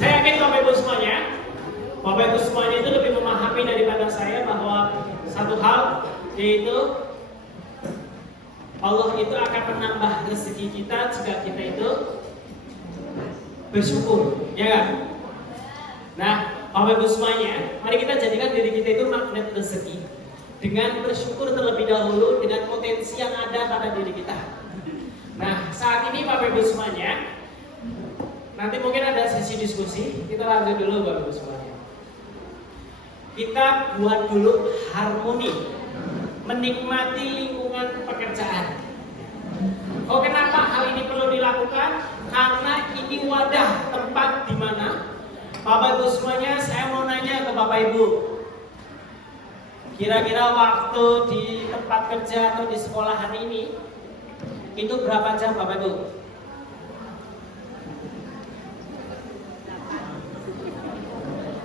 Saya yakin Bapak Ibu semuanya itu lebih memahami daripada saya bahwa satu hal, yaitu Allah itu akan menambah rezeki kita jika kita itu bersyukur, ya kan? Nah, Bapak Ibu semuanya, mari kita jadikan diri kita itu magnet rezeki dengan bersyukur terlebih dahulu dengan potensi yang ada pada diri kita. Nah, saat ini Bapak Ibu semuanya, nanti mungkin ada sesi diskusi, kita lanjut dulu Bapak Ibu semuanya. Kita buat dulu harmoni, menikmati lingkungan pekerjaan. Oh, kenapa hal ini perlu dilakukan? Karena ini wadah tempat di mana Bapak Ibu semuanya, saya mau nanya ke Bapak Ibu, kira-kira waktu di tempat kerja atau di sekolahan ini itu berapa jam Bapak Ibu?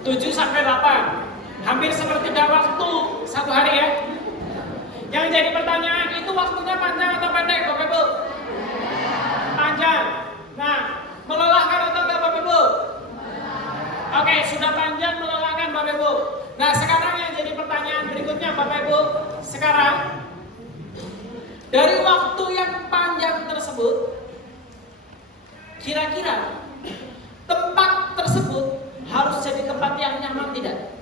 7 sampai 8. Hampir sepertiga waktu satu hari ya. Yang jadi pertanyaan, itu waktunya panjang atau pendek Bapak Ibu? Panjang. Nah, melelahkan atau enggak Bapak Ibu? Oke, sudah panjang, melelahkan Bapak Ibu. Nah, sekarang yang jadi pertanyaan berikutnya Bapak Ibu. Sekarang, dari waktu yang panjang tersebut, kira-kira tempat tersebut harus jadi tempat yang nyaman tidak?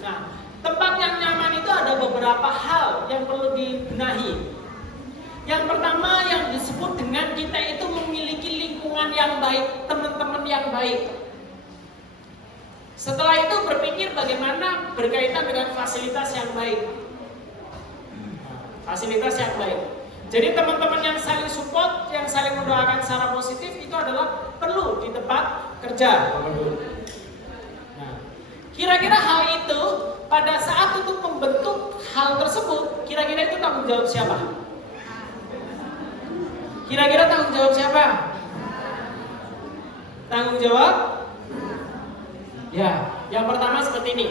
Nah, tempat yang nyaman itu ada beberapa hal yang perlu dibenahi. Yang pertama yang disebut dengan kita itu memiliki lingkungan yang baik, teman-teman yang baik. Setelah itu berpikir bagaimana berkaitan dengan fasilitas yang baik. Fasilitas yang baik. Jadi teman-teman yang saling support, yang saling mendoakan secara positif itu adalah perlu di tempat kerja. Nah, kira-kira hal itu pada saat untuk membentuk hal tersebut, kira-kira itu tanggung jawab siapa? Kira-kira tanggung jawab siapa? Tanggung jawab? Ya, yang pertama seperti ini.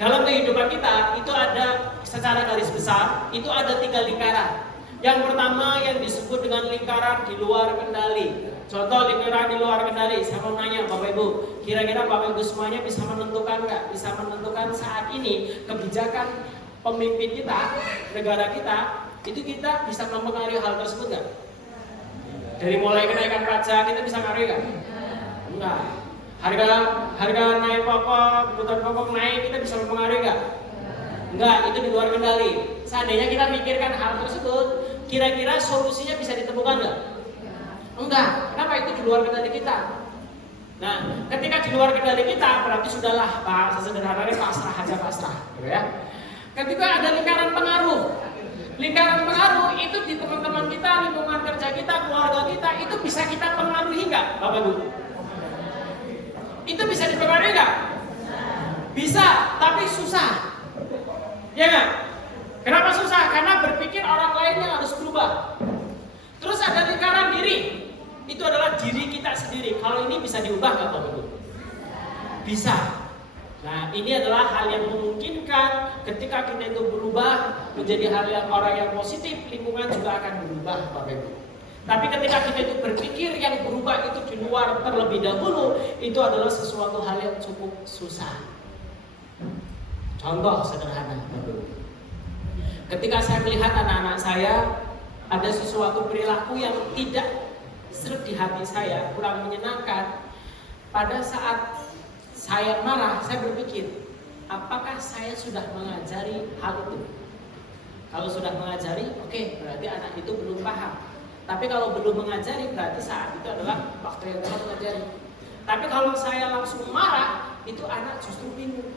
Dalam kehidupan kita itu ada secara garis besar itu ada 3 lingkaran. Yang pertama yang disebut dengan lingkaran di luar kendali. Contoh lingkaran di luar kendali. Saya mau nanya Bapak Ibu, kira-kira Bapak Ibu semuanya bisa menentukan nggak? Bisa menentukan saat ini kebijakan pemimpin kita, negara kita, itu kita bisa mempengaruhi hal tersebut nggak? Dari mulai kenaikan pajak kita bisa mengaruhi nggak? Enggak. Harga naik pokok, kebutuhan pokok naik, kita bisa mempengaruhi nggak? Enggak, itu di luar kendali. Seandainya kita mikirkan hal tersebut, kira-kira solusinya bisa ditemukan nggak? Enggak. Kenapa? Itu di luar kendali kita. Nah, ketika di luar kendali kita, berarti sudahlah, bahasa sederhananya pasrah aja pasrah, gitu ya. Ketika ada lingkaran pengaruh, itu di teman-teman kita, lingkungan kerja kita, keluarga kita, itu bisa kita pengaruhi nggak, Bapak Ibu? Itu bisa dipengaruhi nggak? Bisa, tapi susah. Ya nggak? Kenapa susah? Karena berpikir orang lain yang harus berubah. Terus ada lingkaran diri. Itu adalah diri kita sendiri. Kalau ini bisa diubah nggak Bapak Ibu? Bisa. Nah, ini adalah hal yang memungkinkan ketika kita itu berubah menjadi hal yang orang yang positif, lingkungan juga akan berubah Bapak Ibu. Tapi ketika kita itu berpikir yang berubah itu di luar terlebih dahulu, itu adalah sesuatu hal yang cukup susah. Contoh sederhana, ketika saya melihat anak-anak saya ada sesuatu perilaku yang tidak seret di hati saya, kurang menyenangkan. Pada saat saya marah, saya berpikir, apakah saya sudah mengajari hal itu? Kalau sudah mengajari, oke, berarti anak itu belum paham. Tapi kalau belum mengajari, berarti saat itu adalah waktu yang tepat mengajari. Tapi kalau saya langsung marah, itu anak justru bingung.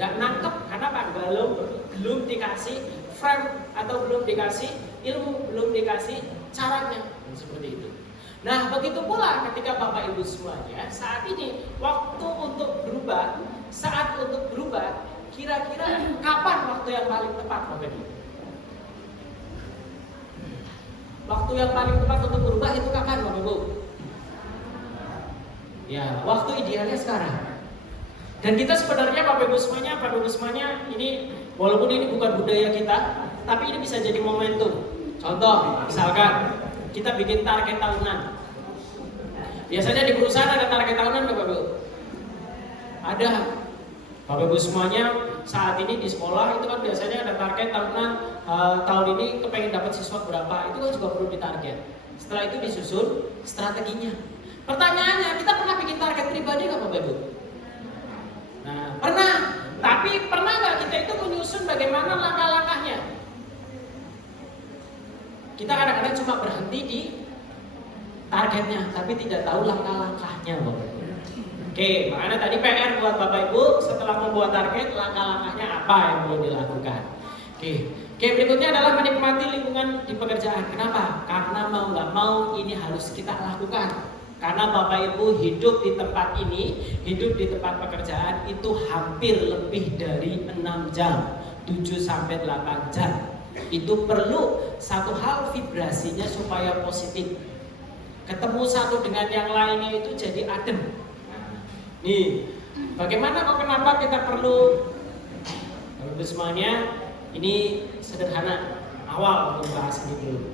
Gak nangkep, karena Pak belum dikasih frame atau belum dikasih ilmu, belum dikasih caranya, seperti itu. Nah, begitu pula ketika Bapak Ibu semuanya saat ini waktu untuk berubah, saat untuk berubah, kira-kira kapan waktu yang paling tepat Bapak Ibu? Waktu yang paling tepat untuk berubah itu kapan Bapak Ibu? Ya, waktu idealnya sekarang. Dan kita sebenarnya Bapak Ibu semuanya ini walaupun ini bukan budaya kita, tapi ini bisa jadi momentum. Contoh, misalkan kita bikin target tahunan. Biasanya di perusahaan ada target tahunan nggak Bapak Ibu? Ada. Bapak Ibu semuanya saat ini di sekolah itu kan biasanya ada target tahunan, tahun ini kepengen dapat siswa berapa, itu kan juga perlu ditarget. Setelah itu disusun strateginya. Pertanyaannya, kita pernah bikin target pribadi nggak Bapak Ibu? Nah, pernah. Tapi pernah nggak kita itu menyusun bagaimana langkah-langkahnya? Kita kadang-kadang cuma berhenti di targetnya, tapi tidak tahu langkah-langkahnya Bapak Ibu. Oke, makanya tadi PR buat Bapak Ibu setelah membuat target, langkah-langkahnya apa yang perlu dilakukan. Oke, berikutnya adalah menikmati lingkungan di pekerjaan. Kenapa? Karena mau nggak mau ini harus kita lakukan. Karena Bapak Ibu hidup di tempat ini, hidup di tempat pekerjaan itu hampir lebih dari 6 jam, 7-8 jam. Itu perlu satu hal vibrasinya supaya positif. Ketemu satu dengan yang lainnya itu jadi adem. Nih, bagaimana kok kenapa kita perlu? Bapak Ibu semuanya, ini sederhana awal untuk bahas ini dulu.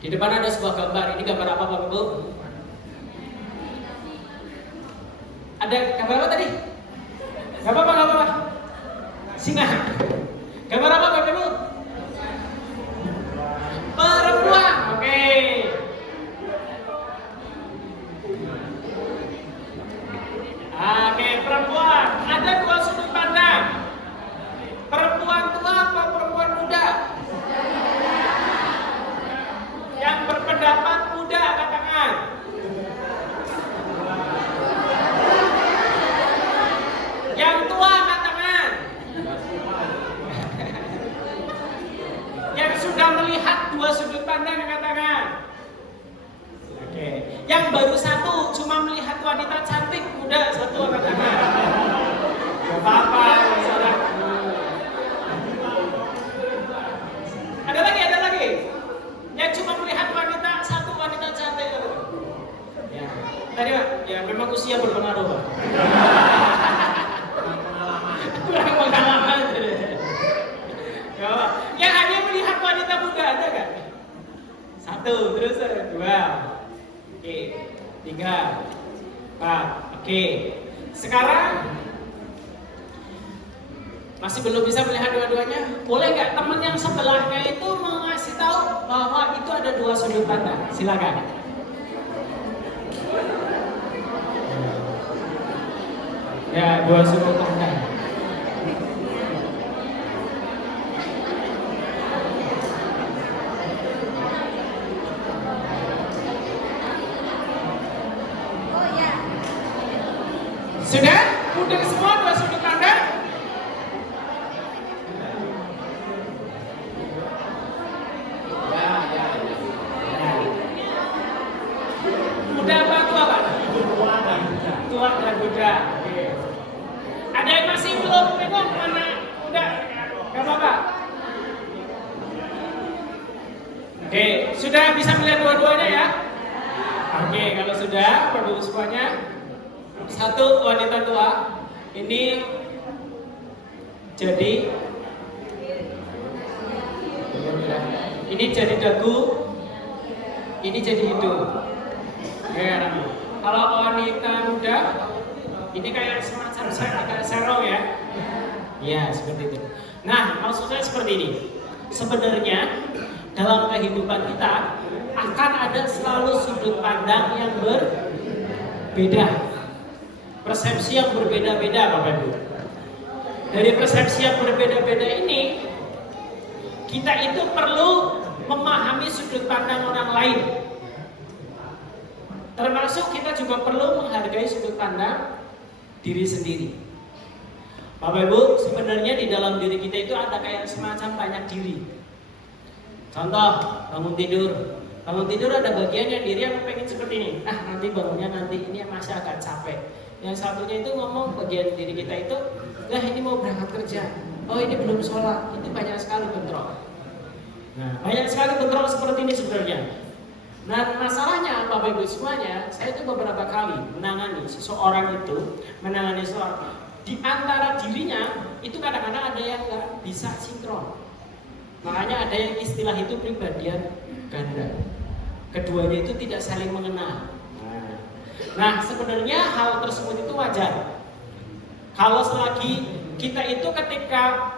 Di depan ada sebuah gambar. Ini gambar apa Bapak Ibu? Ada gambar apa tadi? Gak apa-apa. Singa. Gambar apa Bapak Ibu? Perempuan. Oke. Oke, perempuan. Ada dua sudut pandang. Perempuan tua atau perempuan muda? Yang berpendapat muda angkat tangan. Yang tua angkat tangan. Yang sudah melihat dua sudut pandang angkat tangan. Oke. Yang baru satu cuma melihat wanita cantik muda satu angkat tangan. Gak apa-apa, salah. Ada lagi. Yang cuma melihat satu wanita cantik. Ya. Tadi Pak, ya memang usia berpengaruh Pak. Kurang pengalaman. Ya, yang hanya melihat wanita muda ada gak? Satu, terus dua. Oke, 3, 4. Oke. Sekarang masih belum bisa melihat dua-duanya. Boleh nggak teman yang sebelahnya itu mengasih tahu bahwa itu ada dua sudut pandang? Silakan. Ya, dua sudut pandang. Sudah? Udah semua dua sudut pandang? Muda apa tua Pak? Tua dan muda. Oke. Ada yang masih belum bingung mana muda? Gak apa-apa. Oke, sudah bisa melihat dua-duanya ya? Oke, kalau sudah, Bapak Ibu semuanya. Satu wanita tua ini jadi dagu, ini jadi hidung. Ya, kalau wanita muda ini kayak semacam agak serong ya. Ya, seperti itu. Nah, maksudnya seperti ini. Sebenarnya dalam kehidupan kita akan ada selalu sudut pandang yang berbeda. Persepsi yang berbeda-beda Bapak Ibu. Dari persepsi yang berbeda-beda ini, kita itu perlu memahami sudut pandang orang lain. Termasuk kita juga perlu menghargai sudut pandang diri sendiri. Bapak Ibu, sebenarnya di dalam diri kita itu ada kayak semacam banyak diri. Contoh, bangun tidur ada bagian yang diri yang pengen seperti ini. Nanti bangunnya nanti, ini masih agak capek. Yang satunya itu ngomong bagian diri kita itu, ini mau berangkat kerja. Oh, ini belum sholat. Itu banyak sekali bentrok. Nah, banyak sekali bentrok seperti ini sebenarnya. Nah, masalahnya Bapak Ibu semuanya, saya itu beberapa kali menangani seseorang di antara dirinya itu kadang-kadang ada yang nggak bisa sinkron. Makanya ada yang istilah itu pribadian ganda. Keduanya itu tidak saling mengenal. Nah, Nah, sebenarnya hal tersebut itu wajar. Kalau selagi kita itu ketika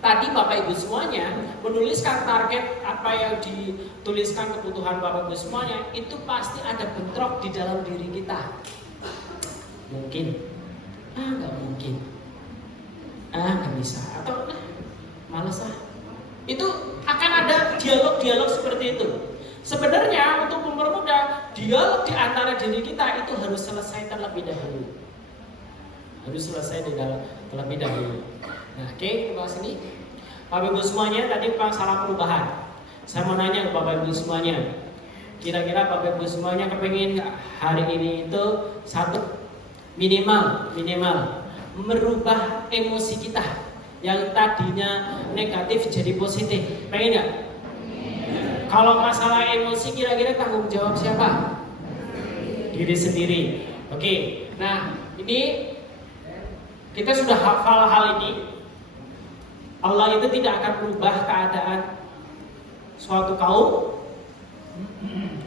tadi Bapak Ibu semuanya menuliskan target apa yang dituliskan kebutuhan Bapak Ibu semuanya, itu pasti ada bentrok di dalam diri kita. Mungkin, nggak mungkin, nggak bisa, atau males lah. Itu akan ada dialog-dialog seperti itu. Sebenarnya untuk mempermudah dialog di antara diri kita itu harus selesai terlebih dahulu. Terlebih dahulu. Nah, oke, ke sini. Bapak Ibu semuanya, tadi masalah perubahan. Saya mau nanya ke Bapak Ibu semuanya. Kira-kira Bapak Ibu semuanya kepengin hari ini itu satu minimal merubah emosi kita yang tadinya negatif jadi positif. Pengen nggak? Kalau masalah emosi kira-kira tanggung jawab siapa? Diri sendiri. Oke. Nah, ini kita sudah hafal hal ini. Allah itu tidak akan merubah keadaan suatu kaum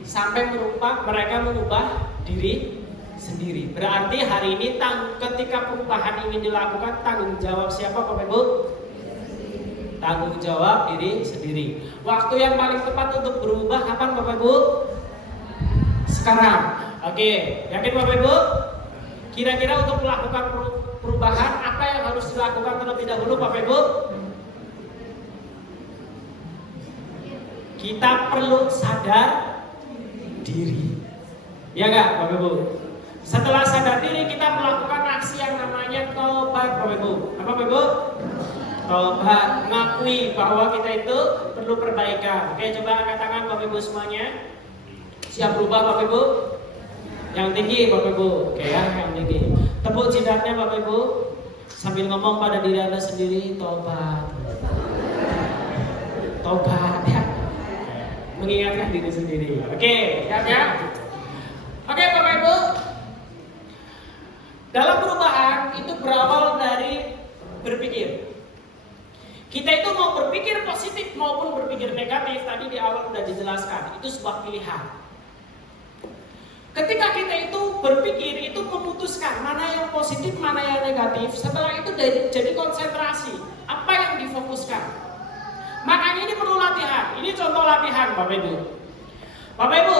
sampai mereka mengubah diri sendiri. Berarti hari ini ketika perubahan ingin dilakukan, tanggung jawab siapa Bapak Ibu? Tanggung jawab diri sendiri. Waktu yang paling tepat untuk berubah kapan Bapak Ibu? Sekarang. Oke, yakin Bapak Ibu? Kira-kira untuk melakukan perubahan apa yang harus dilakukan terlebih dahulu Bapak Ibu? Kita perlu sadar diri. Ya enggak Bapak Ibu? Setelah sadar diri kita melakukan aksi yang namanya tobat Bapak Ibu. Apa Bapak Ibu? Tobat, mengakui bahwa kita itu perlu perbaikan. Oke, coba angkat tangan Bapak Ibu semuanya. Siap berubah Bapak Ibu? Yang tinggi Bapak Ibu. Oke ya, yang tinggi. Tepuk jidatnya Bapak Ibu sambil ngomong pada diri Anda sendiri, tobat. Tobat ya. Mengingatkan diri sendiri. Oke, siap ya? Oke Bapak Ibu. Dalam perubahan itu berawal dari berpikir. Kita itu mau berpikir positif maupun berpikir negatif, tadi di awal sudah dijelaskan, itu sebuah pilihan. Ketika kita itu berpikir, itu memutuskan mana yang positif, mana yang negatif. Setelah itu jadi konsentrasi, apa yang difokuskan. Makanya ini perlu latihan. Ini contoh latihan Bapak Ibu. Bapak Ibu,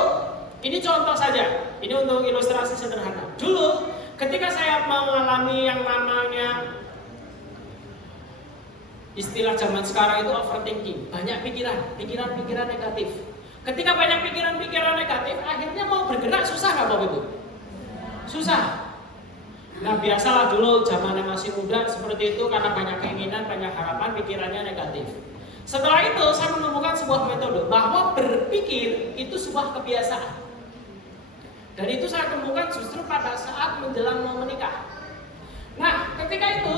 ini contoh saja. Ini untuk ilustrasi sederhana. Dulu ketika saya mengalami yang namanya istilah zaman sekarang itu overthinking, banyak pikiran negatif. Ketika banyak pikiran negatif, akhirnya mau bergerak susah nggak Bapak Ibu? Susah. Nah biasalah dulu zaman masih muda seperti itu karena banyak keinginan, banyak harapan, pikirannya negatif. Setelah itu saya menemukan sebuah metode bahwa berpikir itu sebuah kebiasaan. Dan itu saya temukan justru pada saat menjelang mau menikah. Nah ketika itu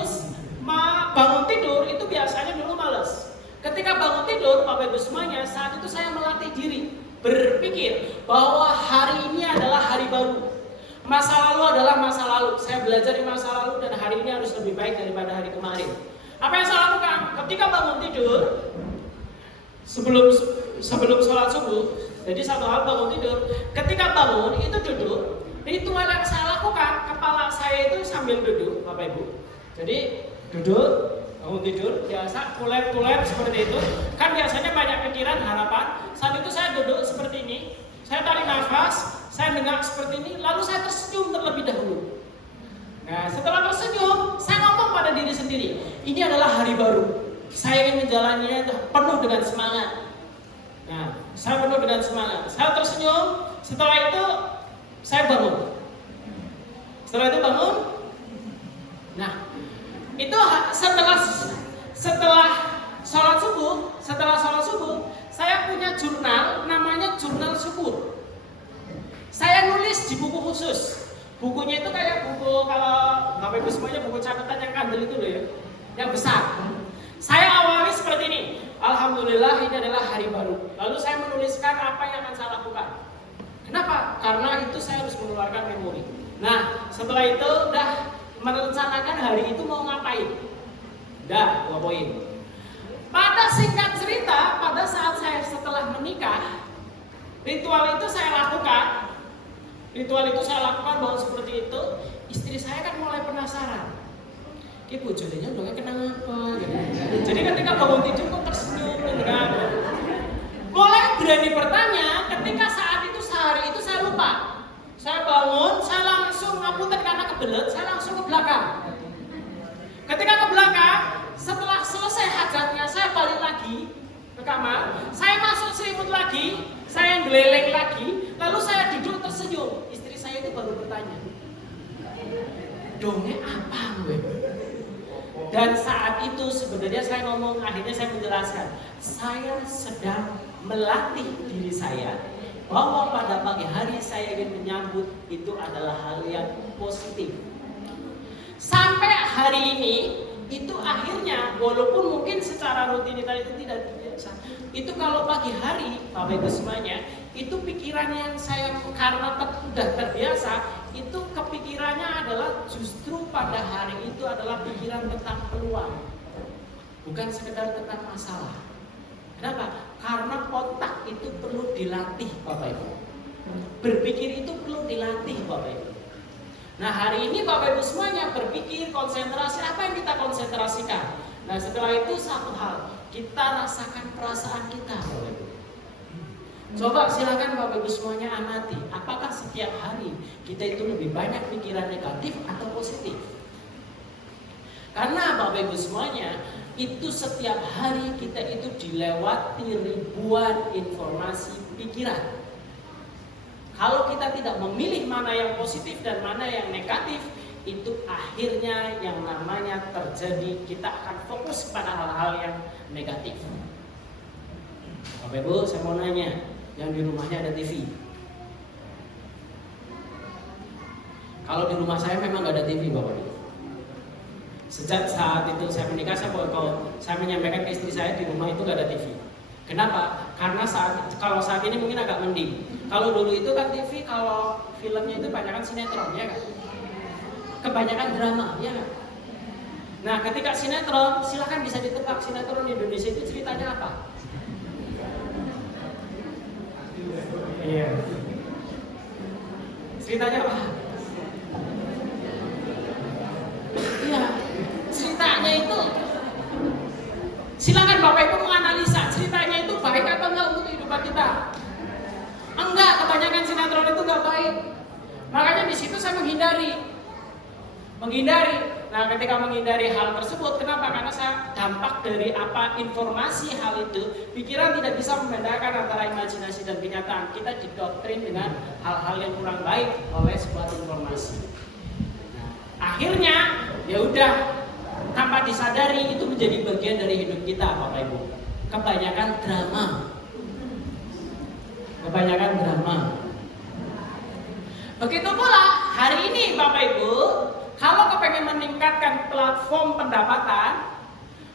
bangun tidur itu biasanya dulu males. Ketika bangun tidur, Bapak Ibu semuanya, saat itu saya melatih diri berpikir bahwa hari ini adalah hari baru. Masa lalu adalah masa lalu. Saya belajar di masa lalu dan hari ini harus lebih baik daripada hari kemarin. Apa yang saya lakukan? Ketika bangun tidur, sebelum sholat subuh, jadi satu hal bangun tidur. Ketika bangun itu duduk. Ritual yang saya lakukan, kepala saya itu sambil duduk, Bapak Ibu. Jadi duduk, bangun tidur, biasa tulen seperti itu. Kan biasanya banyak pikiran, harapan. Saat itu saya duduk seperti ini, saya tarik nafas, saya dengar seperti ini, lalu saya tersenyum terlebih dahulu. Nah, setelah tersenyum, saya ngomong pada diri sendiri, ini adalah hari baru. Saya ingin menjalaninya penuh dengan semangat. Nah, saya penuh dengan semangat. Saya tersenyum, setelah itu saya bangun. Setelah itu bangun. Nah, itu setelah sholat subuh, saya punya jurnal, namanya jurnal syukur. Saya nulis di buku khusus. Bukunya itu kayak buku, kalau Bapak Ibu semuanya buku catatan yang kandel itu loh ya, yang besar. Saya awali seperti ini. Alhamdulillah ini adalah hari baru. Lalu saya menuliskan apa yang akan saya lakukan. Kenapa? Karena itu saya harus mengeluarkan memori. Nah, setelah itu udah merencanakan hari itu mau ngapain. Dah, 2 poin. Pada singkat cerita, pada saat saya setelah menikah, ritual itu saya lakukan Ritual itu saya lakukan bahwa seperti itu. Istri saya kan mulai penasaran. Ki bojone ndonge kenang apa gitu. Jadi ketika bangun tidur kok tersenyum dengan mulai berani bertanya ketika saat itu sehari itu saya lupa. Saya bangun, saya langsung ngapunten karena kebelet, saya langsung ke belakang. Ketika ke belakang, setelah selesai hajatnya, saya balik lagi ke kamar, saya masuk selimut lagi, saya geleleng lagi, lalu saya duduk tersenyum. Istri saya itu baru bertanya, "Donge apa gue?" Dan saat itu sebenarnya saya ngomong, akhirnya saya menjelaskan, saya sedang melatih diri saya bahwa pada pagi hari saya ingin menyambut itu adalah hal yang positif. Sampai hari ini itu akhirnya walaupun mungkin secara rutinitas itu tidak biasa, itu kalau pagi hari Bapak Ibu semuanya itu pikiran yang saya karena sudah terbiasa itu kepikirannya adalah justru pada hari itu adalah pikiran tentang peluang, bukan sekedar tentang masalah. Kenapa? Karena otak itu perlu dilatih Bapak Ibu. Berpikir itu perlu dilatih Bapak Ibu. Nah hari ini Bapak Ibu semuanya berpikir konsentrasi, apa yang kita konsentrasikan? Nah setelah itu satu hal, kita rasakan perasaan kita Bapak Ibu. Coba silakan Bapak Ibu semuanya amati, apakah setiap hari kita itu lebih banyak pikiran negatif atau positif? Karena Bapak Ibu semuanya, itu setiap hari kita itu dilewati ribuan informasi pikiran. Kalau kita tidak memilih mana yang positif dan mana yang negatif, itu akhirnya yang namanya terjadi kita akan fokus pada hal-hal yang negatif. Bapak Ibu, saya mau nanya, yang di rumahnya ada TV? Kalau di rumah saya memang nggak ada TV Bapak Ibu. Sejak saat itu saya menikah, saya menyampaikan ke istri saya di rumah itu nggak ada TV. Kenapa? Karena kalau saat ini mungkin agak mending. Kalau dulu itu kan TV, kalau filmnya itu kebanyakan sinetron, ya kan? Kebanyakan drama, ya kan? Nah, ketika sinetron, silakan bisa ditebak sinetron di Indonesia itu ceritanya apa? Iya. Ceritanya apa? Iya. Ceritanya itu, silakan Bapak Ibu menganalisa ceritanya itu baik atau enggak untuk kehidupan kita. Enggak, kebanyakan sinetron itu enggak baik. Makanya di situ saya menghindari. Nah, ketika menghindari hal tersebut, kenapa? Karena saya dampak dari apa informasi hal itu, pikiran tidak bisa membedakan antara imajinasi dan kenyataan. Kita didoktrin dengan hal-hal yang kurang baik oleh sebuah informasi. Nah, akhirnya ya udah, tanpa disadari itu menjadi bagian dari hidup kita Bapak Ibu. Kebanyakan drama. Begitu pula hari ini Bapak Ibu, kalau kepengen meningkatkan platform pendapatan,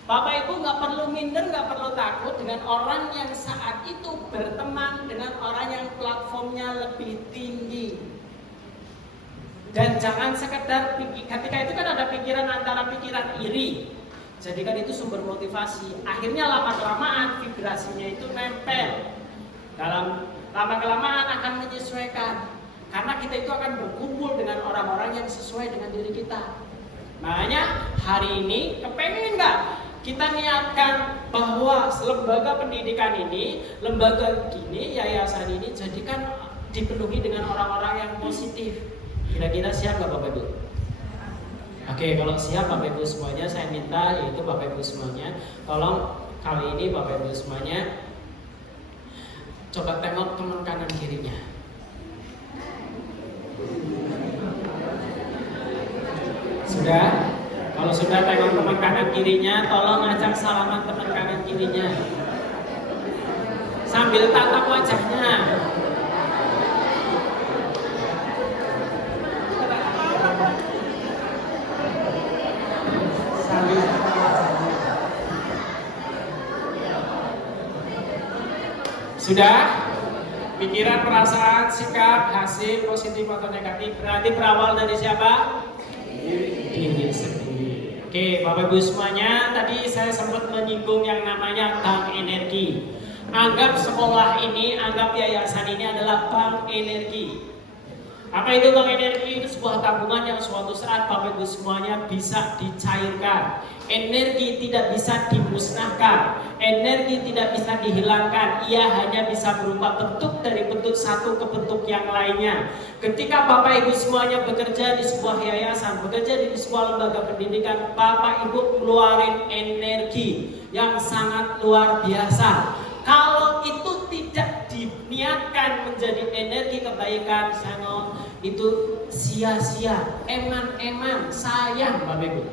Bapak Ibu nggak perlu minder, nggak perlu takut dengan orang yang saat itu berteman dengan orang yang platformnya lebih tinggi. Dan jangan sekedar ketika itu kan ada pikiran antara pikiran iri, jadikan itu sumber motivasi. Akhirnya lama-kelamaan vibrasinya itu nempel. Dalam lama-kelamaan akan menyesuaikan. Karena kita itu akan berkumpul dengan orang-orang yang sesuai dengan diri kita. Makanya hari ini kepengen nggak kita niatkan bahwa lembaga pendidikan ini, lembaga gini, yayasan ini jadikan dipenuhi dengan orang-orang yang positif. Kira-kira siap nggak Bapak Ibu? Oke, kalau siap Bapak Ibu semuanya, saya minta yaitu Bapak Ibu semuanya, tolong kali ini Bapak Ibu semuanya coba tengok teman kanan kirinya. Sudah? Kalau sudah tengok teman kanan kirinya, tolong ajak salaman teman kanan kirinya sambil tatap wajahnya. Sudah? Pikiran, perasaan, sikap, hasil positif atau negatif berarti berawal dari siapa? Diri sendiri. Oke, Bapak Ibu semuanya, tadi saya sempat menyinggung yang namanya bank energi. Anggap sekolah ini, anggap yayasan ini adalah bank energi. Apa itu Bang energi? Itu sebuah tabungan yang suatu saat Bapak Ibu semuanya bisa dicairkan. Energi tidak bisa dimusnahkan, energi tidak bisa dihilangkan. Ia hanya bisa berubah bentuk dari bentuk satu ke bentuk yang lainnya. Ketika Bapak Ibu semuanya bekerja di sebuah yayasan, bekerja di sebuah lembaga pendidikan, Bapak Ibu keluarin energi yang sangat luar biasa. Kalau itu tidak diniatkan menjadi energi kebaikan, itu sia-sia, eman-eman, sayang Bapak Ibu.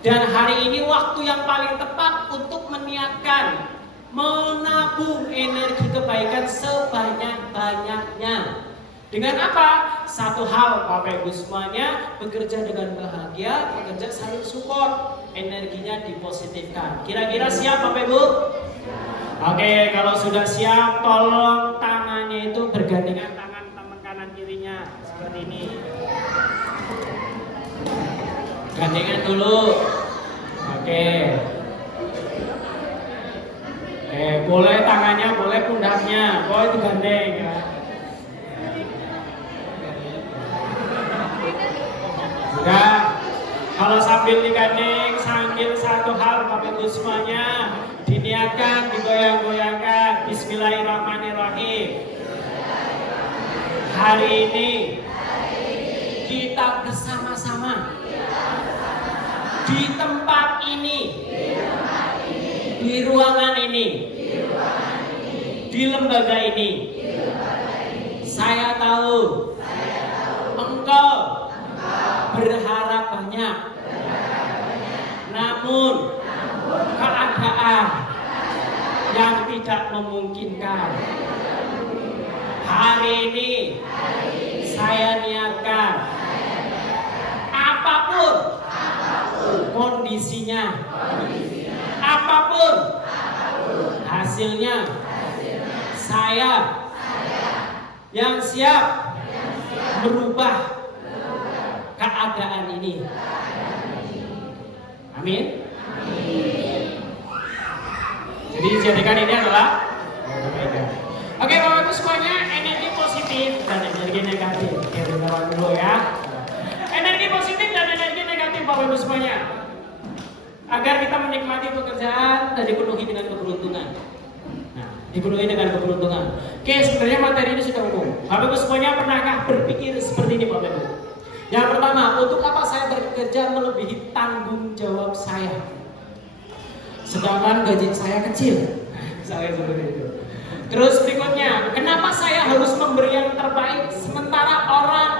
Dan hari ini waktu yang paling tepat untuk meniatkan menabung energi kebaikan sebanyak-banyaknya. Dengan apa? Satu hal Bapak Ibu semuanya, bekerja dengan bahagia, bekerja saling support, energinya dipositifkan. Kira-kira siap Bapak Ibu? Oke, kalau sudah siap, tolong tangannya itu bergandengan tangan kanan kirinya seperti ini. Gandengan dulu. Oke. Boleh tangannya, boleh pundaknya, boleh digandeng ya. Sudah. Kalau sambil digandeng, sambil satu hal Bapak Ibu semuanya, diniatkan, digoyang-goyangkan. Bismillahirrahmanirrahim. Hari ini kita bersama-sama di tempat ini, di ruangan ini, di lembaga ini. Saya tahu engkau berharap banyak, namun keadaan yang tidak memungkinkan. Hari ini saya niatkan apapun kondisinya, apapun hasilnya, saya yang siap merubah keadaan ini. Amin. Jadi jadikan ini adalah kebaikan. Oke Bapak Ibu semuanya, energi positif dan energi negatif. Oke, dengarkan dulu ya. Energi positif dan energi negatif Bapak Ibu semuanya. Agar kita menikmati pekerjaan dan dipenuhi dengan keberuntungan. Nah, dipenuhi dengan keberuntungan. Oke, sebenarnya materi ini sudah umum. Bapak Ibu semuanya pernahkah berpikir seperti ini Bapak Ibu? Yang pertama, untuk apa saya bekerja melebihi tanggung jawab saya? Sedangkan gaji saya kecil. Saya seperti itu. Terus berikutnya, kenapa saya harus memberi yang terbaik sementara orang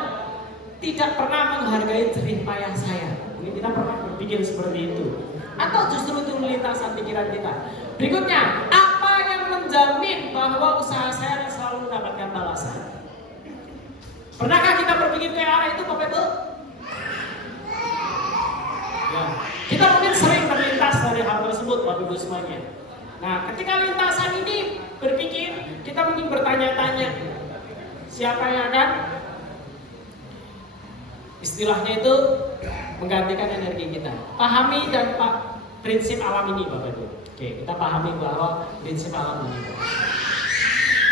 tidak pernah menghargai jerih payah saya? Mungkin kita pernah berpikir seperti itu. Atau justru itu melintasan pikiran kita. Berikutnya, apa yang menjamin bahwa usaha saya selalu mendapatkan balasan? Pernahkah kita berpikir ke arah itu Bapak Ibu? Ya, kita mungkin sering terlintas dari hal tersebut Bapak Ibu semuanya. Nah, ketika lintasan ini berpikir, kita mungkin bertanya-tanya, siapa yang akan istilahnya itu menggantikan energi kita? Pahami dan prinsip alam ini Bapak Ibu. Oke, kita pahami bahwa prinsip alam ini.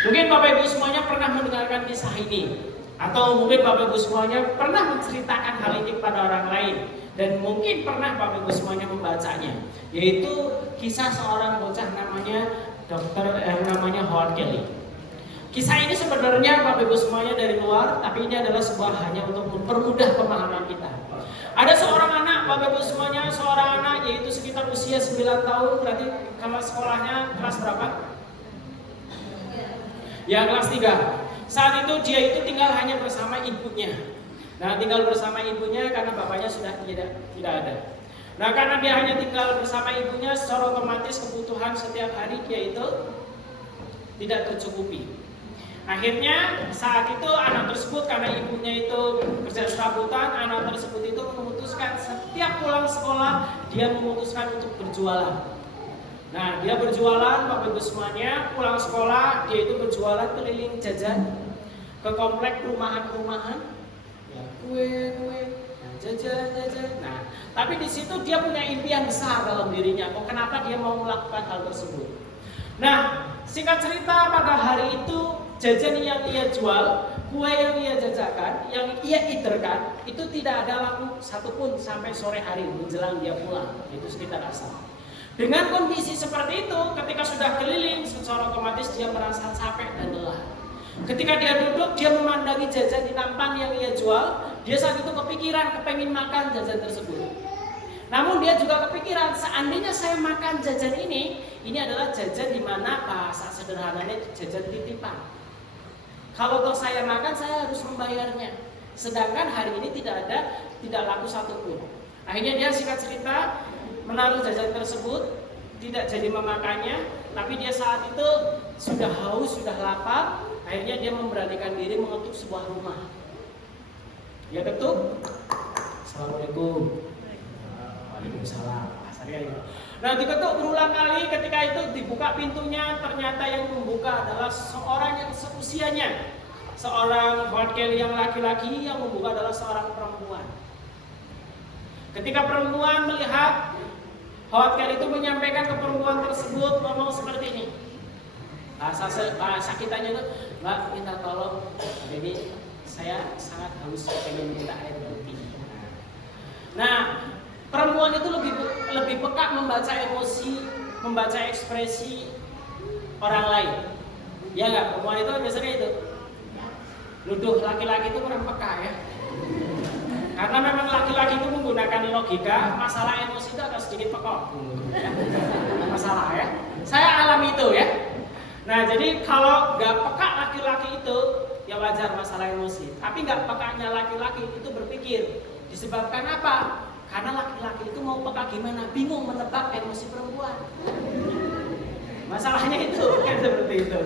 Mungkin Bapak Ibu semuanya pernah mendengarkan kisah ini, atau mungkin Bapak Ibu semuanya pernah menceritakan hal ini kepada orang lain, dan mungkin pernah Bapak Ibu semuanya membacanya, yaitu kisah seorang bocah namanya namanya Howard Kelly. Kisah ini sebenarnya Bapak Ibu semuanya dari luar, tapi ini adalah sebuah hanya untuk mempermudah pemahaman kita. Ada seorang anak Bapak Ibu semuanya, seorang anak yaitu sekitar usia 9 tahun, berarti kalau sekolahnya kelas berapa? Ya kelas 3. Saat itu dia itu tinggal hanya bersama ibunya. Nah, tinggal bersama ibunya karena bapaknya sudah tidak ada. Nah, karena dia hanya tinggal bersama ibunya, secara otomatis kebutuhan setiap hari dia itu tidak tercukupi. Akhirnya saat itu anak tersebut, karena ibunya itu kerja serabutan, anak tersebut itu memutuskan setiap pulang sekolah dia memutuskan untuk berjualan. Nah, dia berjualan Bapak Ibu semuanya, pulang sekolah dia itu berjualan keliling jajan ke komplek perumahan-perumahan, ya, kue, jajan. Nah, tapi di situ dia punya impian besar dalam dirinya. Kok kenapa dia mau melakukan hal tersebut? Nah, singkat cerita pada hari itu jajan yang ia jual, kue yang ia jajakan, yang ia iterkan, itu tidak ada laku satupun sampai sore hari menjelang dia pulang, itu sekitar asar. Dengan kondisi seperti itu, ketika sudah keliling, secara otomatis dia merasa capek dan lelah. Ketika dia duduk, dia memandangi jajan di nampan yang ia jual, dia saat itu kepikiran, kepengin makan jajan tersebut. Namun dia juga kepikiran, seandainya saya makan jajan ini adalah jajan di mana bahasa sederhananya jajan titipan. Kalau toh saya makan, saya harus membayarnya. Sedangkan hari ini tidak laku satupun. Akhirnya dia singkat cerita menaruh jajan tersebut, tidak jadi memakannya, tapi dia saat itu sudah haus, sudah lapar. Akhirnya dia memberanikan diri mengetuk sebuah rumah. Dia ketuk, Assalamualaikum. Waalaikumsalam. Nah, diketuk berulang kali. Ketika itu dibuka pintunya, ternyata yang membuka adalah seorang yang seusianya, seorang wakil yang laki-laki. Yang membuka adalah seorang perempuan. Ketika perempuan melihat wakil itu, menyampaikan ke perempuan tersebut ngomong seperti ini. Bahasa kitanya itu, Mbak, minta tolong, jadi saya sangat haus, pengen minta air putih. Nah, perempuan itu lebih peka membaca emosi, membaca ekspresi orang lain. Ya nggak? Perempuan itu biasanya itu nuduh laki-laki itu kurang peka ya. Karena memang laki-laki itu menggunakan logika, masalah emosi itu agak sedikit pekok. Ya. Masalah ya. Saya alami itu ya. Nah, jadi kalau nggak peka laki-laki itu, ya wajar masalah emosi. Tapi nggak pekanya laki-laki itu berpikir, disebabkan apa? Karena laki-laki itu mau peka gimana, bingung menebak emosi perempuan. Masalahnya itu kan seperti itu.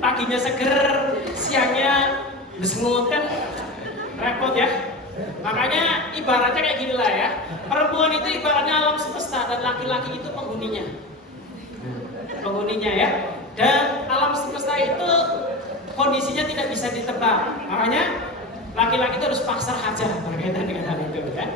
Paginya seger, siangnya besengut kan repot ya. Makanya ibaratnya kayak gini lah ya. Perempuan itu ibaratnya alam semesta dan laki-laki itu penghuninya. Penghuninya ya. Dan alam semesta itu kondisinya tidak bisa ditebak. Makanya laki-laki itu harus pasrah aja berkaitan dengan hal itu kan.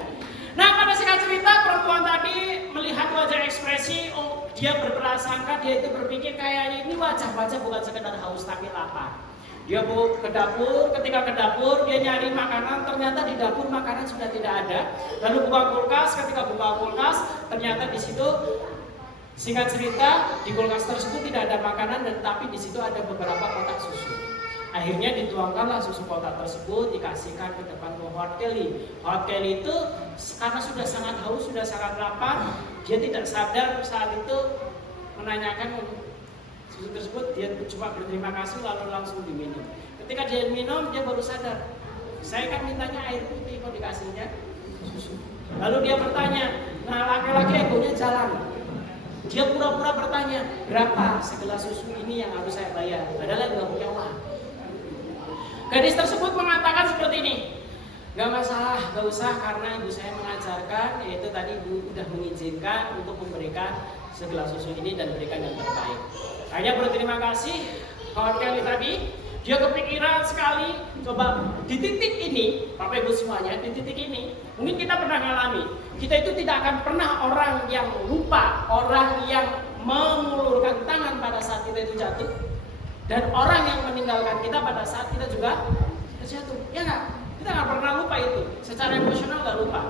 Nah, pada singkat cerita perempuan tadi melihat wajah ekspresi, oh dia berprasangka, dia itu berpikir kayaknya ini wajah-wajah bukan sekedar haus tapi lapar. Dia ke dapur, ketika ke dapur dia nyari makanan, ternyata di dapur makanan sudah tidak ada. Lalu buka kulkas, ketika buka kulkas ternyata di situ singkat cerita di kulkas tersebut tidak ada makanan dan tapi di situ ada beberapa kotak susu. Akhirnya dituangkanlah susu kotak tersebut, dikasihkan ke depan Howard Kelly. Howard Kelly itu karena sudah sangat haus, sudah sangat lapar, dia tidak sadar saat itu menanyakan susu tersebut, dia cuma berterima kasih lalu langsung diminum. Ketika dia minum, dia baru sadar, saya kan mintanya air putih kok dikasihnya susu. Lalu dia bertanya, nah laki-laki egonya jalan. Dia pura-pura bertanya, berapa segelas susu ini yang harus saya bayar? Padahal nggak punya uang. Gadis tersebut mengatakan seperti ini, nggak masalah, nggak usah karena ibu saya mengajarkan, yaitu tadi ibu udah mengizinkan untuk memberikan segelas susu ini dan berikan yang terbaik. Hanya berterima kasih kawan Kelly tadi, dia kepikiran sekali, coba di titik ini, Bapak Ibu semuanya, di titik ini, mungkin kita pernah ngalami, kita itu tidak akan pernah orang yang lupa, orang yang mengulurkan tangan pada saat kita itu jatuh, dan orang yang meninggalkan kita pada saat kita juga jatuh, ya nggak? Kita nggak pernah lupa itu, secara emosional nggak lupa.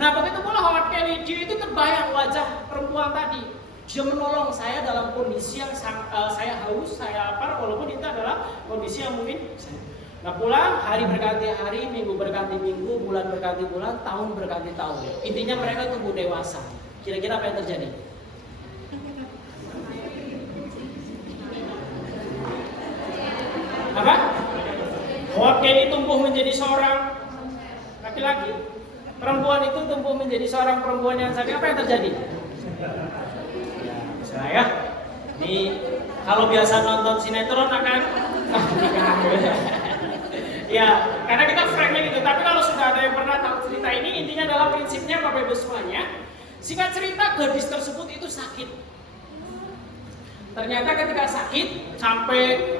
Nah begitu pula Howard Kelly, dia itu terbayang wajah perempuan tadi. Dia menolong saya dalam kondisi yang saya haus, saya lapar, walaupun itu adalah kondisi yang mungkin nah pulang, hari berganti hari, minggu berganti minggu, bulan berganti bulan, tahun berganti tahun. Intinya mereka tumbuh dewasa. Kira-kira apa yang terjadi? Apa? Howard Kelly tumbuh menjadi seorang laki-laki. Perempuan itu tumbuh menjadi seorang perempuan yang sakit. Apa yang terjadi? Ya, ini kalau biasa nonton sinetron akan ya, karena kita frame-nya gitu. Tapi kalau sudah ada yang pernah tahu cerita ini, intinya adalah prinsipnya Bapak Ibu semuanya. Singkat cerita, gadis tersebut itu sakit. Ternyata ketika sakit sampai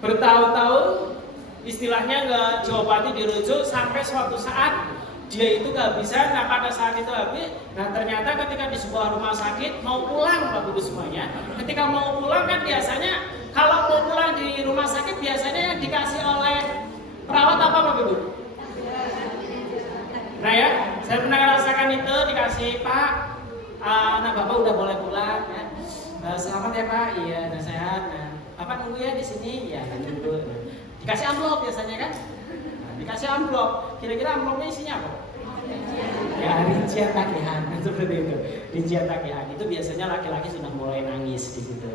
bertahun-tahun, istilahnya nggak diobati, dirujuk sampai suatu saat dia itu kehabisan. Nah pada saat itu habis, nah ternyata ketika di sebuah rumah sakit mau pulang Bapak Ibu semuanya, ketika mau pulang kan biasanya kalau mau pulang di rumah sakit Bu? Nah ya, saya pernah merasakan itu, dikasih Pak, anak Bapak udah boleh pulang ya. Selamat ya Pak, iya, udah sehat. Nah, Bapak nunggu ya di sini, ya nunggu. Nah, dikasih amplop biasanya kan? Nah, dikasih amplop, kira-kira amplopnya isinya apa? Ya, rincian tagihan, seperti itu. Rincian tagihan itu biasanya laki-laki sudah mulai nangis di situ.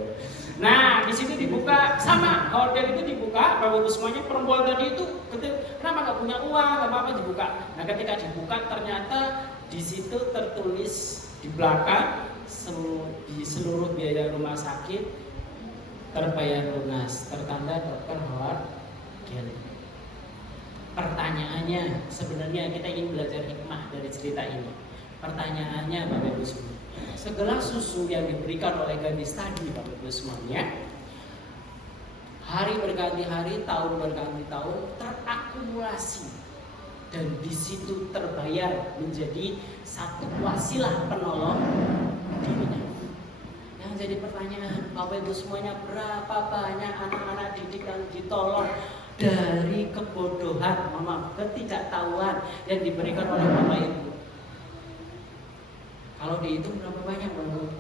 Nah, di situ dibuka sama order itu dibuka, Bapak Ibu semuanya perempuan tadi itu kenapa nggak punya uang, nggak apa-apa dibuka. Nah, ketika dibuka ternyata di situ tertulis di belakang di seluruh biaya rumah sakit terbayar lunas, tertanda Dr. Howard Kelly. Pertanyaannya, sebenarnya kita ingin belajar hikmah dari cerita ini. Pertanyaannya Bapak Ibu semua, segelas susu yang diberikan oleh gadis tadi Bapak Ibu semuanya, hari berganti hari, tahun berganti tahun, terakumulasi dan di situ terbayar menjadi satu wasilah penolong dirinya. Yang jadi pertanyaan Bapak Ibu semuanya, berapa banyak anak-anak didik yang ditolong dari kebodohan, ketidaktahuan yang diberikan oleh Bapak Ibu? Kalau dihitung berapa banyak Bapak?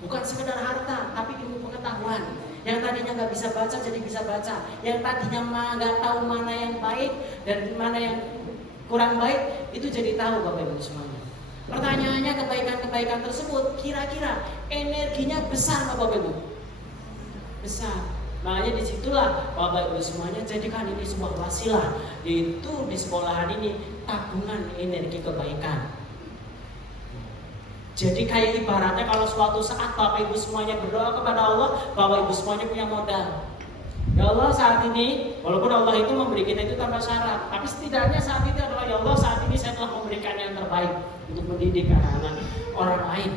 Bukan sekedar harta, tapi ilmu pengetahuan. Yang tadinya nggak bisa baca jadi bisa baca. Yang tadinya nggak tahu mana yang baik dan mana yang kurang baik, itu jadi tahu Bapak Ibu semuanya. Pertanyaannya, kebaikan-kebaikan tersebut kira-kira energinya besar Bapak Ibu? Besar. Makanya disitulah Bapak Ibu semuanya jadikan ini sebuah wasilah, yaitu di sekolahan ini tabungan energi kebaikan. Jadi kayak ibaratnya kalau suatu saat Bapak Ibu semuanya berdoa kepada Allah, Bapak Ibu semuanya punya modal. Ya Allah, saat ini walaupun Allah itu memberi kita itu tanpa syarat, tapi setidaknya saat itu adalah ya Allah, saat ini saya telah memberikan yang terbaik untuk mendidik anak-anak orang lain.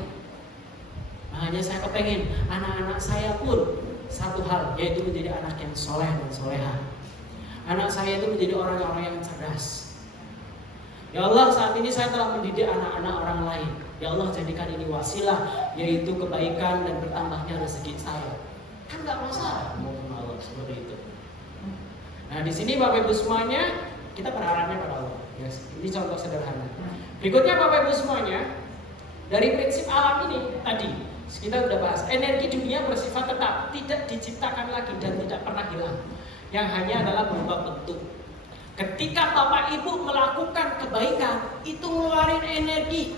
Makanya saya kepengen anak-anak saya pun satu hal, yaitu menjadi anak yang soleh dan soleha. Anak saya itu menjadi orang-orang yang cerdas. Ya Allah, saat ini saya telah mendidik anak-anak orang lain. Ya Allah, jadikan ini wasilah, yaitu kebaikan dan bertambahnya rezeki saya. Kan nggak masalah, mohon Allah seperti itu. Nah, di sini Bapak Ibu semuanya kita berharapnya pada Allah. Yes. Ini contoh sederhana. Berikutnya Bapak Ibu semuanya, dari prinsip alam ini tadi kita sudah bahas, energi dunia bersifat tetap, tidak diciptakan lagi dan tidak pernah hilang. Yang hanya adalah berubah bentuk. Ketika Bapak Ibu melakukan kebaikan, itu ngeluarin energi.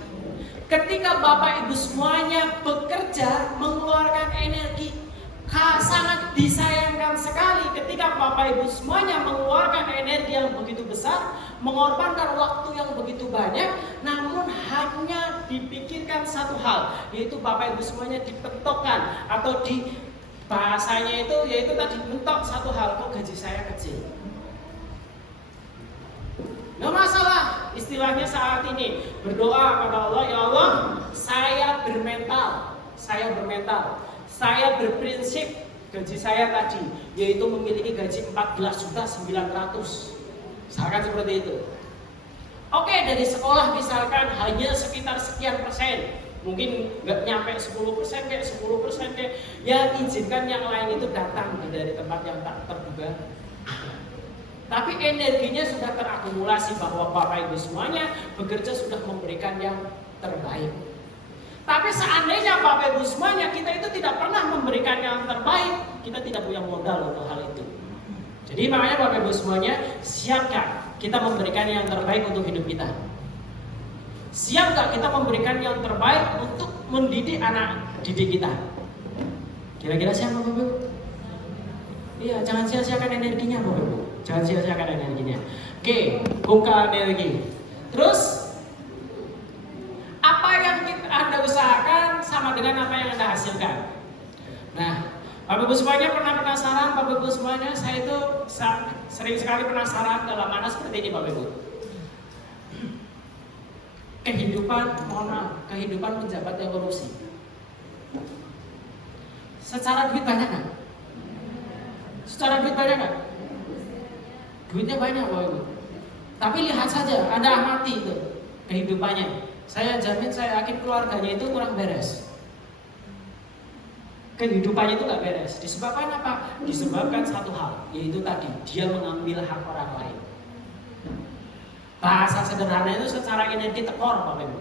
Ketika Bapak Ibu semuanya bekerja, mengeluarkan energi. Sangat disayangkan sekali ketika Bapak Ibu semuanya mengeluarkan energi yang begitu besar, mengorbankan waktu yang begitu banyak, namun hanya dipikirkan satu hal, yaitu Bapak Ibu semuanya dipentokkan atau di bahasanya itu yaitu tadi mentok satu hal, kok gaji saya kecil. Nggak masalah, istilahnya saat ini berdoa kepada Allah, ya Allah, saya bermental, saya berprinsip gaji saya tadi yaitu memiliki gaji 14.900.000. Misalkan seperti itu. Oke, dari sekolah misalkan hanya sekitar sekian persen, mungkin nggak nyampe 10%, kayak 10% kayak, ya izinkan yang lain itu datang dari tempat yang tak terduga. Tapi energinya sudah terakumulasi bahwa Bapak Ibu semuanya bekerja sudah memberikan yang terbaik. Tapi seandainya Bapak Ibu semuanya kita itu tidak pernah memberikan yang terbaik, kita tidak punya modal untuk hal itu. Jadi makanya Bapak Ibu semuanya, siapkah kita memberikan yang terbaik untuk hidup kita? Siapkah kita memberikan yang terbaik untuk mendidik anak didik kita? Kira-kira siap Bapak Ibu? Iya, jangan sia-siakan energinya Bapak Ibu. Jangan sia-siakan energinya. Oke, buka energi. Terus apa yang Anda usahakan sama dengan apa yang Anda hasilkan. Nah, Bapak Ibu semuanya pernah penasaran? Bapak Ibu semuanya, saya itu sering sekali penasaran dalam mana seperti ini Bapak Ibu. Kehidupan pejabat yang korupsi. Secara duit banyak nggak? Duitnya banyak Bapak Ibu. Tapi lihat saja, Anda amati itu kehidupannya. Saya jamin, saya yakin keluarganya itu kurang beres. Kehidupannya itu nggak beres. Disebabkan apa? Disebabkan satu hal, yaitu tadi dia mengambil hak orang lain. Bahasa sederhana itu secara energi tekor Bapak Ibu.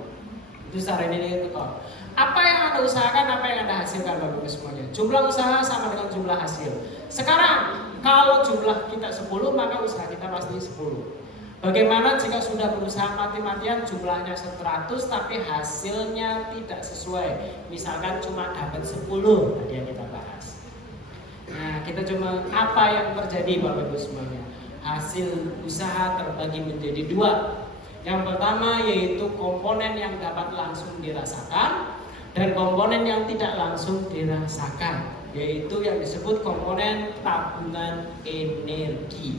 Itu secara energi tekor. Apa yang Anda usahakan, apa yang Anda hasilkan Bapak Ibu semuanya. Jumlah usaha sama dengan jumlah hasil. Sekarang kalau jumlah kita 10 maka usaha kita pasti 10. Bagaimana jika sudah berusaha mati-matian jumlahnya 100 tapi hasilnya tidak sesuai. Misalkan cuma dapat 10 tadi yang kita bahas. Nah, kita cuma apa yang terjadi Bapak Ibu semuanya. Hasil usaha terbagi menjadi dua. Yang pertama yaitu komponen yang dapat langsung dirasakan dan komponen yang tidak langsung dirasakan, yaitu yang disebut komponen tabungan energi.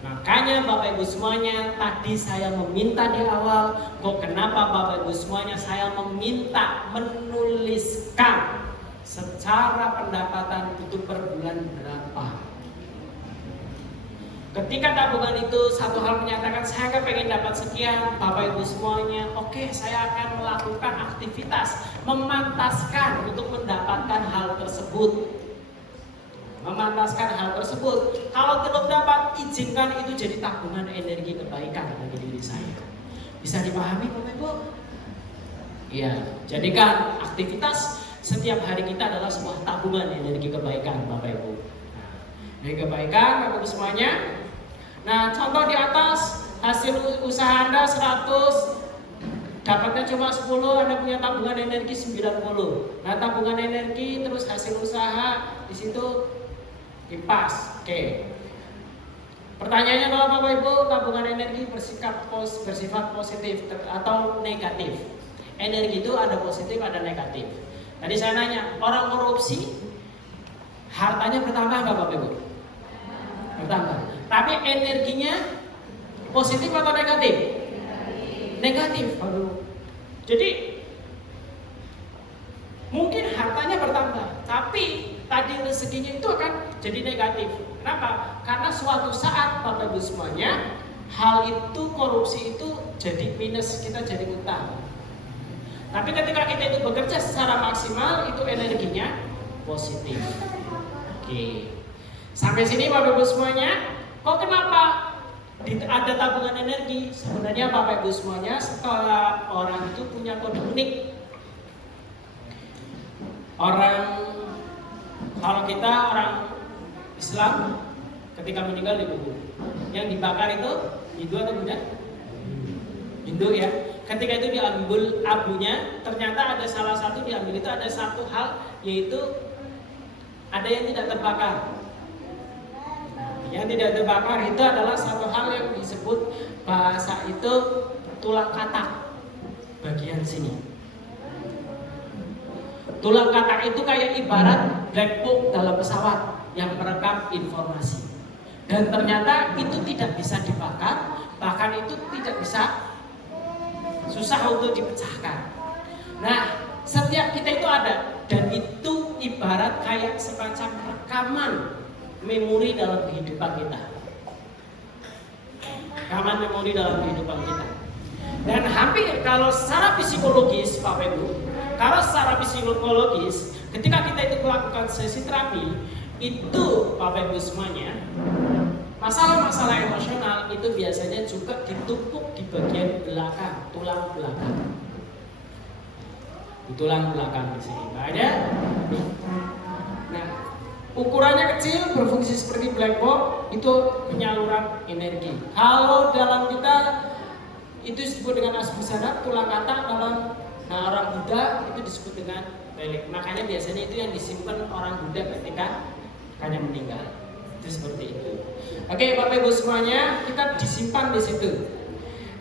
Makanya Bapak Ibu semuanya, tadi saya meminta di awal, kok kenapa Bapak Ibu semuanya saya meminta menuliskan secara pendapatan itu per bulan berapa. Ketika tabungan itu satu hal menyatakan saya pengen dapat sekian, Bapak Ibu semuanya, oke, saya akan melakukan aktivitas memantaskan untuk mendapatkan hal tersebut. Memantaskan hal tersebut. Kalau belum dapat, izinkan itu jadi tabungan energi kebaikan bagi diri saya. Bisa dipahami Bapak Ibu? Iya, jadikan aktivitas setiap hari kita adalah sebuah tabungan energi kebaikan Bapak Ibu. Energi kebaikan Bapak Ibu semuanya. Nah, contoh di atas, hasil usaha Anda 100, dapatnya cuma 10, Anda punya tabungan energi 90. Nah, tabungan energi terus hasil usaha di situ impas. Oke. Pertanyaannya adalah Bapak Ibu, tabungan energi bersifat positif atau negatif. Energi itu ada positif, ada negatif. Tadi saya nanya, orang korupsi hartanya bertambah nggak Bapak Ibu? Bertambah. Tapi energinya positif atau negatif? Negatif. Aduh. Jadi mungkin hartanya bertambah, tapi tadi rezekinya itu akan jadi negatif. Kenapa? Karena suatu saat Bapak Ibu semuanya, hal itu korupsi itu jadi minus, kita jadi utang. Tapi ketika kita itu bekerja secara maksimal, itu energinya positif. Oke. Sampai sini Bapak Ibu semuanya. Kok kenapa ada tabungan energi? Sebenarnya Bapak Ibu semuanya, setelah orang itu punya kode unik. Kalau kita orang Islam ketika meninggal dikubur, yang dibakar itu Hindu atau Buddha? Hindu ya. Ketika itu diambil abunya, ternyata ada salah satu diambil itu ada satu hal, yaitu ada yang tidak terbakar. Yang tidak terbakar itu adalah satu hal yang disebut bahasa itu tulang katak bagian sini. Tulang katak itu kayak ibarat black box dalam pesawat yang merekam informasi. Dan ternyata itu tidak bisa dibakar, bahkan itu tidak bisa, susah untuk dipecahkan. Nah, setiap kita itu ada, dan itu ibarat kayak semacam rekaman memori dalam kehidupan kita. Rekaman memori dalam kehidupan kita. Dan hampir kalau secara psikologis, Bapak Ibu, kalau secara psikologis, ketika kita itu melakukan sesi terapi, itu Bapak Ibu semuanya, masalah-masalah emosional itu biasanya juga ditumpuk di bagian belakang, tulang belakang. Di tulang belakang di sini. Ada. Nah, ukurannya kecil, berfungsi seperti black box, itu penyaluran energi. Kalau dalam kita itu disebut dengan asbusana, tulang katak. Dalam orang Buddha itu disebut dengan relik. Makanya biasanya itu yang disimpan orang Buddha ketika hanya meninggal. Itu seperti itu. Oke, Bapak Ibu semuanya, kita disimpan di situ.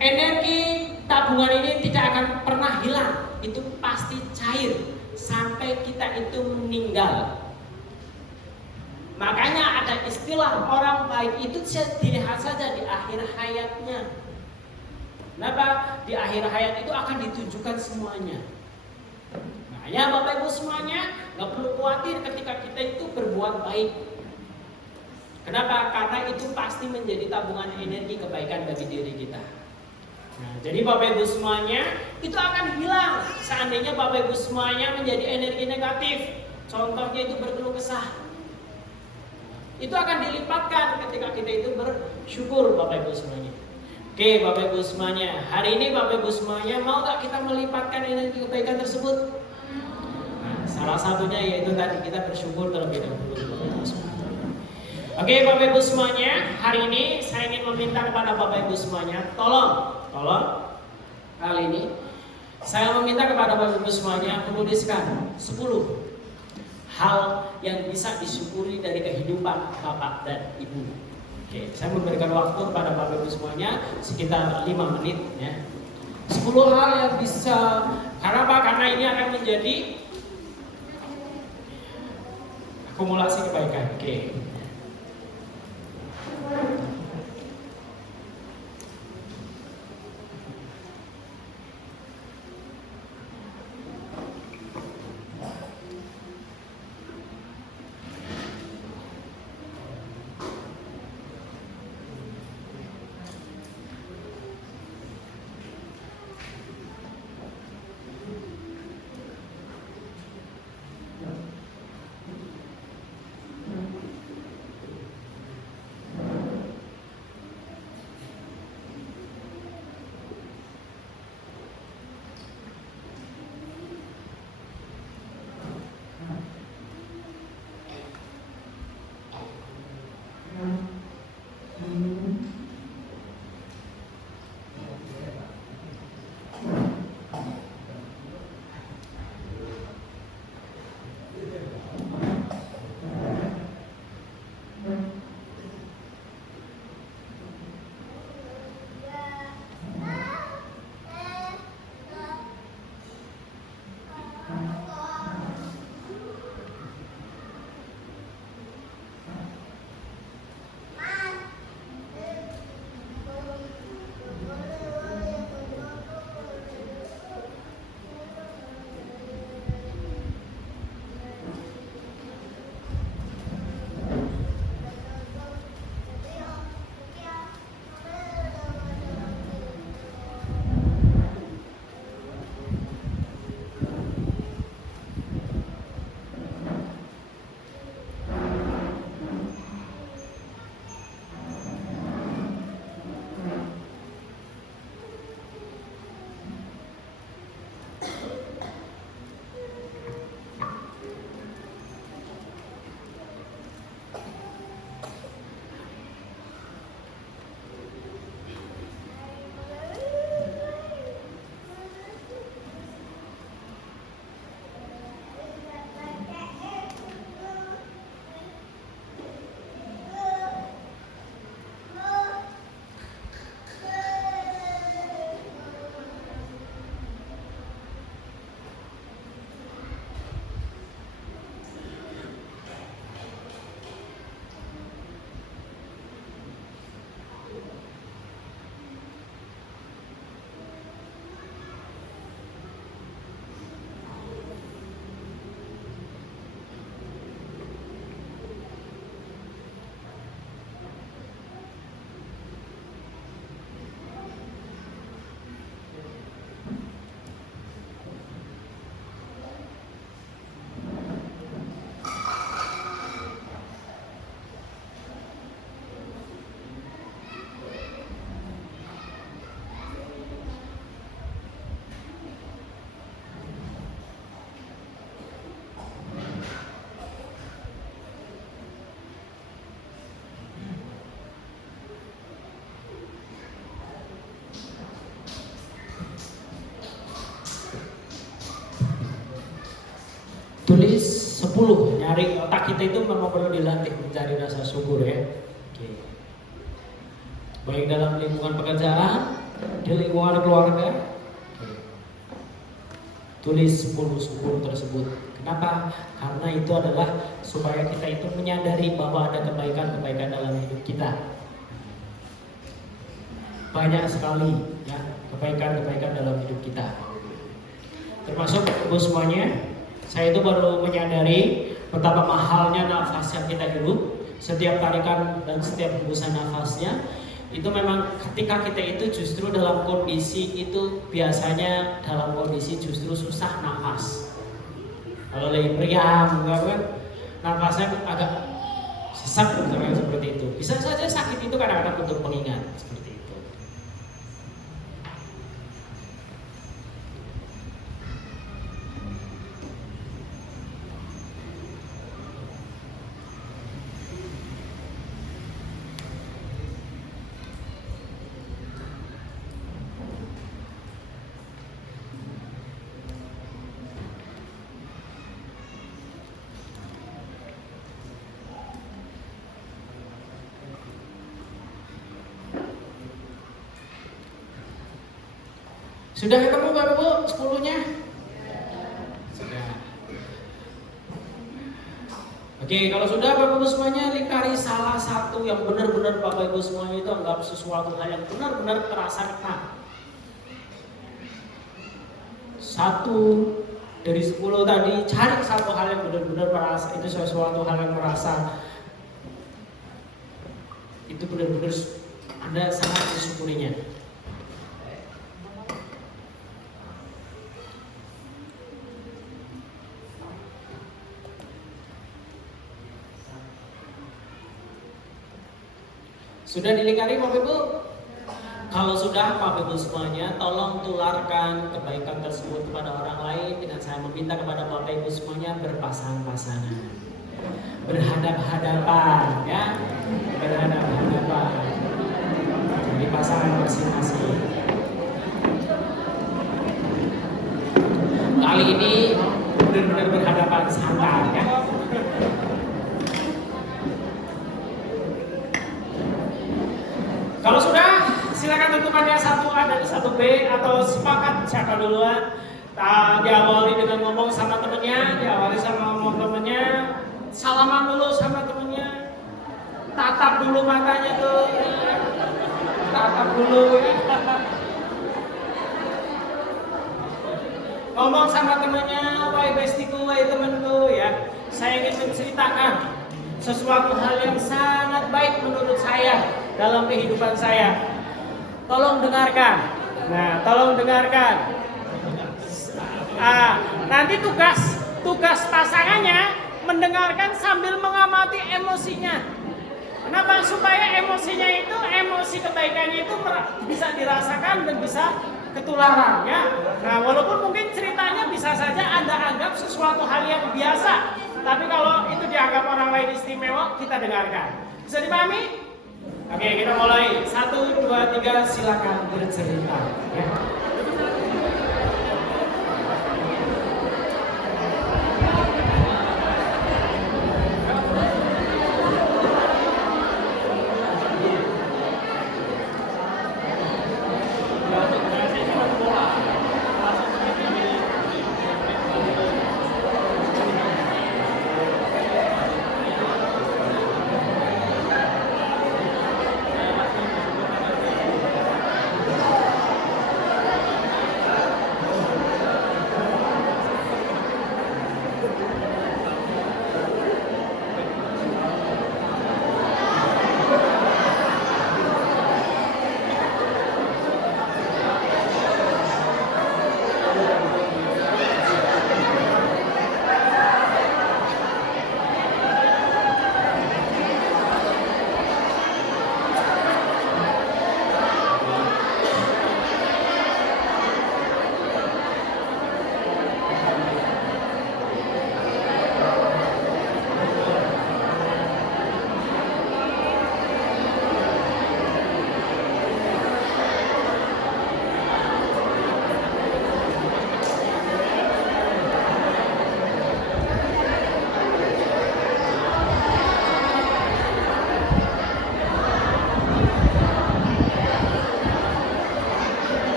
Energi tabungan ini tidak akan pernah hilang. Itu pasti cair sampai kita itu meninggal. Makanya ada istilah orang baik itu dilihat saja di akhir hayatnya. Kenapa? Di akhir hayat itu akan ditunjukkan semuanya. Makanya Bapak Ibu semuanya nggak perlu khawatir ketika kita itu berbuat baik. Kenapa? Karena itu pasti menjadi tabungan energi kebaikan bagi diri kita. Nah, jadi Bapak Ibu semuanya itu akan hilang seandainya Bapak Ibu semuanya menjadi energi negatif. Contohnya itu berkeluh kesah. Itu akan dilipatkan ketika kita itu bersyukur Bapak Ibu semuanya. Oke, Bapak Ibu semuanya, hari ini Bapak Ibu semuanya mau gak kita melipatkan energi kebaikan tersebut? Nah, salah satunya yaitu tadi kita bersyukur terlebih dahulu. Oke, Bapak Ibu semuanya, hari ini saya ingin meminta kepada Bapak Ibu semuanya, tolong kali ini saya meminta kepada Bapak Ibu semuanya menuliskan 10 hal yang bisa disyukuri dari kehidupan Bapak dan Ibu. Oke, saya memberikan waktu kepada Bapak Ibu semuanya sekitar 5 menit ya. 10 hal yang bisa, karena apa? Karena ini akan menjadi akumulasi kebaikan. Oke. Tulis 10, nyari otak kita itu memang perlu dilatih mencari rasa syukur ya. Oke. Baik dalam lingkungan pekerjaan, di lingkungan keluarga. Oke. Tulis 10 syukur tersebut. Kenapa? Karena itu adalah supaya kita itu menyadari bahwa ada kebaikan-kebaikan dalam hidup kita. Banyak sekali ya kebaikan-kebaikan dalam hidup kita. Termasuk ibu semuanya. Saya itu baru menyadari betapa mahalnya nafas yang kita hirup. Setiap tarikan dan setiap hembusan nafasnya itu memang ketika kita itu justru dalam kondisi itu biasanya dalam kondisi justru susah nafas. Kalau lagi meriang, kan nafasnya agak sesak seperti itu. Bisa saja sakit itu kadang-kadang untuk pengingat seperti itu. Sudah ketemu Bapak Ibu 10-nya? Sudah. Oke, kalau sudah Bapak Ibu semuanya lingkari salah satu yang benar-benar Bapak Ibu semuanya itu anggap sesuatu hal yang benar-benar terasa kena. 1 dari 10 tadi, cari satu hal yang benar-benar merasa itu sesuatu hal yang merasa itu benar-benar Anda sangat mensyukurinya. Sudah dilingkari Bapak Ibu? Kalau sudah Bapak Ibu semuanya, tolong tularkan kebaikan tersebut kepada orang lain dengan saya meminta kepada Bapak Ibu semuanya berpasang-pasangan, berhadap-hadapan, ya, berhadap-hadapan, jadi pasangan masing-masing. Kali ini benar-benar berhadapan santai, ya. Kalau sudah, silakan tutupannya 1A dan 1B atau sepakat siapa duluan. Diawali dengan ngomong sama temennya, diawali sama ngomong temennya, salaman dulu sama temennya, tatap dulu matanya tuh, tatap dulu ya. Ngomong sama temennya, wahai bestiku, wahai temanku ya, saya ingin menceritakan sesuatu hal yang sangat baik menurut saya dalam kehidupan saya. Tolong dengarkan. Nah, tolong dengarkan. Nanti tugas pasangannya mendengarkan sambil mengamati emosinya. Kenapa? Supaya emosinya itu, emosi kebaikannya itu bisa dirasakan dan bisa ketularan, ya. Nah, walaupun mungkin ceritanya bisa saja Anda anggap sesuatu hal yang biasa, tapi kalau itu dianggap orang lain istimewa, kita dengarkan. Bisa dipahami? Oke, kita mulai. 1, 2, 3, silakan bercerita. Ya.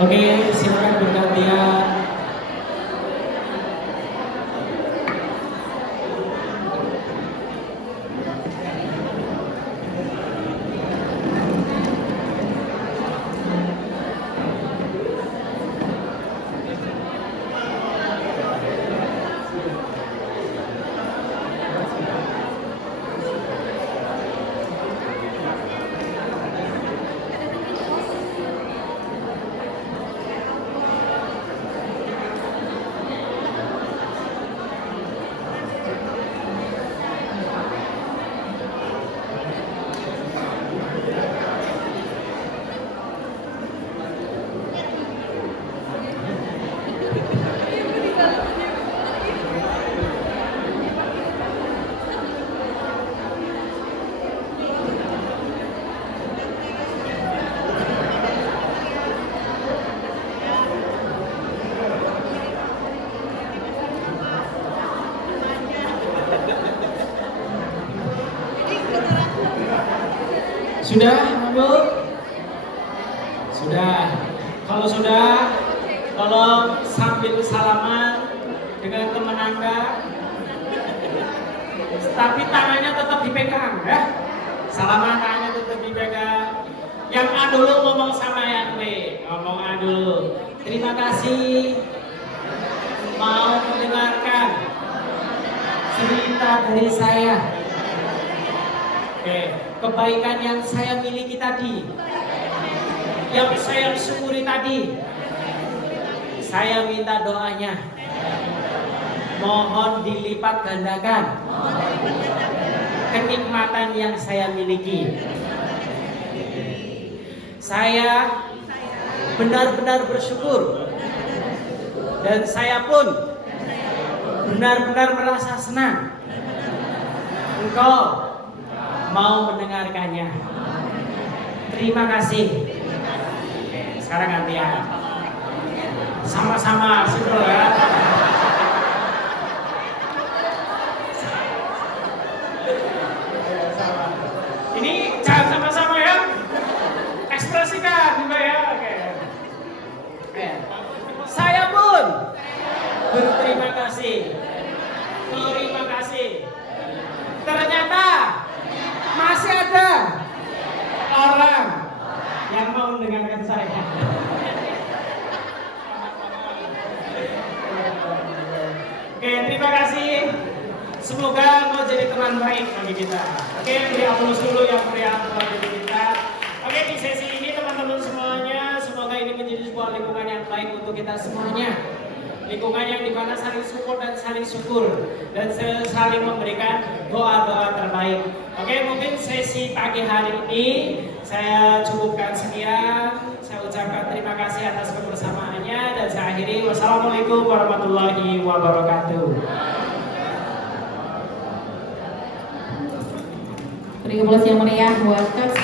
Oke, silakan bergantian. Sudah, Bu? Sudah. Kalau sudah, tolong sambil salaman dengan teman Anda. Tapi tangannya tetap dipegang, ya. Salaman tangannya tetap dipegang. Yang A dulu ngomong sama yang B. Ngomong A dulu. Terima kasih mau mendengarkan cerita dari saya. Oke, kebaikan yang saya miliki tadi, yang saya syukuri tadi, saya minta doanya. Mohon dilipat gandakan kenikmatan yang saya miliki. Saya benar-benar bersyukur dan saya pun benar-benar merasa senang Engkau mau mendengarkannya. Terima kasih. Oke, sekarang gantian. Sama-sama syukur ya. Ini jangan sama-sama ya. Ekspresikan juga ya. Oke. Saya pun berterima kasih. Terima kasih. Ternyata masih ada orang yang mau mendengarkan saya. Oke, terima kasih. Semoga mau jadi teman baik bagi kita. Oke, beri aplaus dulu yang meriah bagi kita. Oke, di sesi ini teman-teman semuanya, semoga ini menjadi sebuah lingkungan yang baik untuk kita semuanya. Lingkungan yang dimana saling support dan saling syukur dan saling memberikan doa-doa terbaik. Oke, mungkin sesi pagi hari ini saya cukupkan sekian. Saya ucapkan terima kasih atas kebersamaannya dan saya akhiri. Wassalamualaikum warahmatullahi wabarakatuh. Beri aplaus yang meriah buat Coach